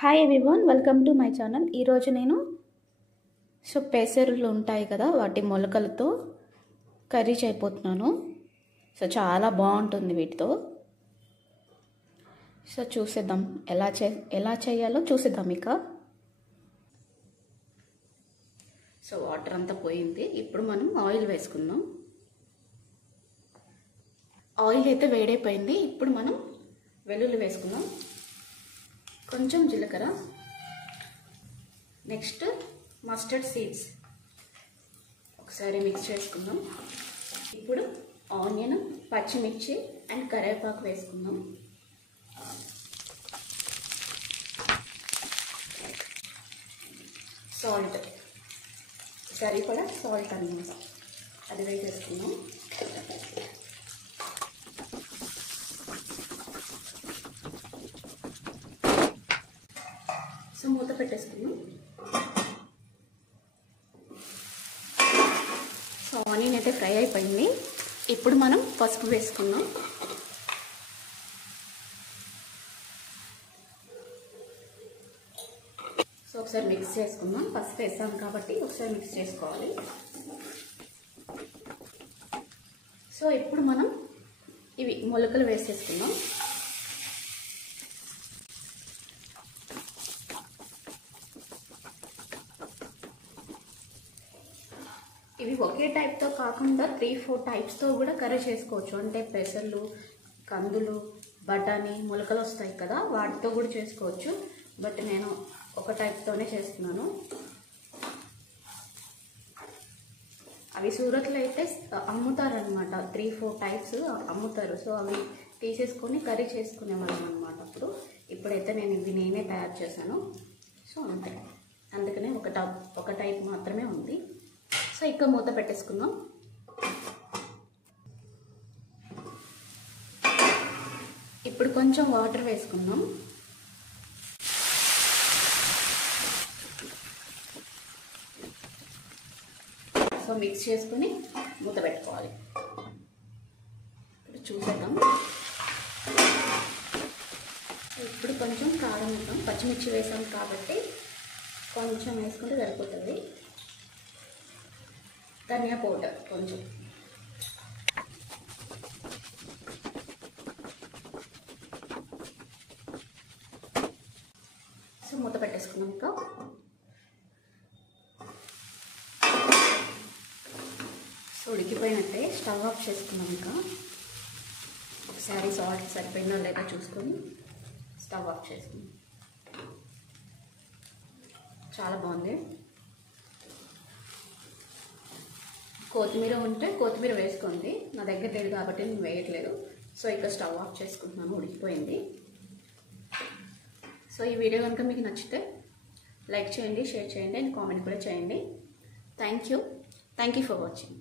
Hi everyone, welcome to my channel. ఈరోజు నేను పెసర్లు ఉంటాయి కదా, వాటి మొలకలతో కర్రీ చేయబోతున్నాను. చాలా బాగుంటుంది వీటితో. చూసేద్దాం ఎలా చేయాలో చూసేద్దాం. ఇక వాటర్ అంతా పోయింది. ఇప్పుడు మనం ఆయిల్ వేసుకుందాం. ఆయిల్ అయితే వేడైపోయింది. ఇప్పుడు మనం వెల్లుల్లి వేసుకుందాం, కొంచెం జీలకర్ర, నెక్స్ట్ మస్టర్డ్ సీడ్స్ ఒకసారి మిక్స్ చేసుకుందాం. ఇప్పుడు ఆనియన్, పచ్చిమిర్చి అండ్ కరివేపాకు వేసుకుందాం. సాల్ట్, సరిపడా సాల్ట్ అన్నమాట, అది వేసేసుకుందాం. మూత పెట్టేసుకున్నాం. ఆనియన్ అయితే ఫ్రై అయిపోయింది. ఇప్పుడు మనం పసుపు వేసుకుందాం. ఒకసారి మిక్స్ చేసుకుందాం. పసుపు వేసాం కాబట్టి ఒకసారి మిక్స్ చేసుకోవాలి. ఇప్పుడు మనం ఇవి మొలకలు వేసేసుకుందాం. ఇవి ఒకే టైప్తో కాకుండా 3-4 టైప్స్తో కూడా కర్రీ చేసుకోవచ్చు. అంటే పెసర్లు, కందులు, బఠానీ, మొలకలు వస్తాయి కదా, వాటితో కూడా చేసుకోవచ్చు. బట్ నేను ఒక టైప్తోనే చేస్తున్నాను. అవి సూరత్లో అయితే అమ్ముతారనమాట, 3-4 టైప్స్ అమ్ముతారు. అవి తీసేసుకొని కర్రీ చేసుకునేవాళ్ళం అనమాట అప్పుడు. ఇప్పుడైతే నేనే తయారు చేశాను. అంతే, అందుకనే ఒక టైప్ మాత్రమే ఉంది. ఇక మూత పెట్టేసుకుందాం. ఇప్పుడు కొంచెం వాటర్ వేసుకుందాం. మిక్స్ చేసుకుని మూత పెట్టుకోవాలి. ఇప్పుడు చూసేద్దాం. ఇప్పుడు కొంచెం కారం వేద్దాం. పచ్చిమిర్చి వేసాం కాబట్టి కొంచెం వేసుకుంటే సరిపోతుంది. ధనియా పౌడర్ కొంచెం, మూత పెట్టేసుకున్నాం. ఇంకా ఉడికిపోయినట్టే, స్టవ్ ఆఫ్ చేసుకున్నాం. ఇంకా ఒకసారి సాల్ట్ సరిపోయిందో లేదా చూసుకొని స్టవ్ ఆఫ్ చేసుకున్నాం. చాలా బాగుంది. కొత్తిమీర ఉంటే కొత్తిమీర వేసుకోండి. నా దగ్గర లేదు కాబట్టి నేను వేయట్లేదు. ఇక స్టవ్ ఆఫ్ చేసుకుంటున్నాను, ఉడికిపోయింది. ఈ వీడియో కనుక మీకు నచ్చితే లైక్ చేయండి, షేర్ చేయండి అండ్ కామెంట్ కూడా చేయండి. Thank you for watching.